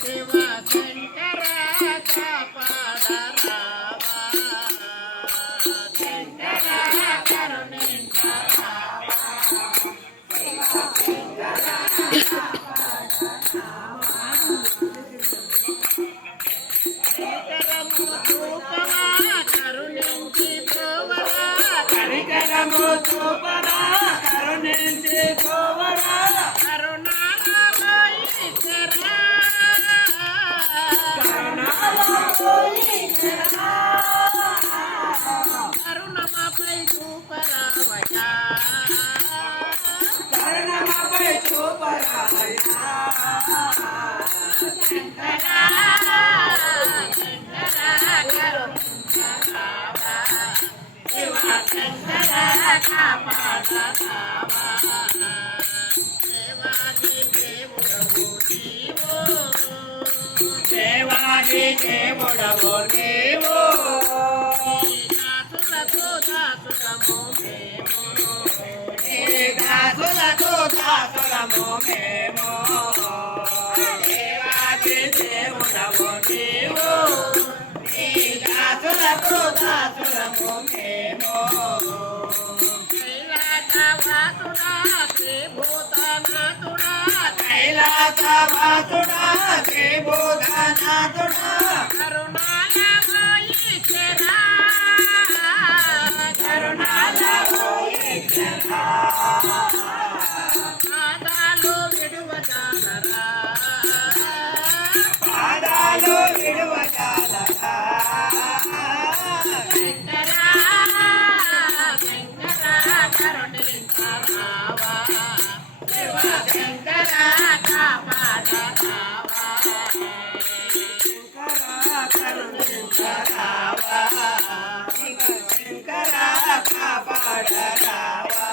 శివ శంకర కాపాడరావా శంకర కరుణించరావా కనికరము చూపవా కరుణించి పోవరా కనికరము చూపరా కరుణించి పోవరా కరుణాలో ఈశ్వరా కరుణాలో ఈశ్వరా కరుణమపై చూపరావయ్యా కరుణమపై చూపరావయ్యా శంకరా శంకర కాపాడరావా దేవాది దేవుడవు నీవు దేవాది దేవుడవు నీవు దాసులకు దాసులము మేము దాసులకు దాసులము మేము దేవాది దేవుడవు నీవు దాసులకు దాసులము మేము కైలాసవాసుడా శ్రీభూతనాథుడా కైలాసవాసుడా శ్రీభూతనాథుడా కరుణాలమో ఈశ్వరా కరుణాలమో ఈశ్వరా పాదాలు విడువజాలరా పాదాలు విడువజాలరా కరుణించరావా శివ శంకర కాపాడరావా శంకర కరుణించరావా శివ శంకర కాపాడరావా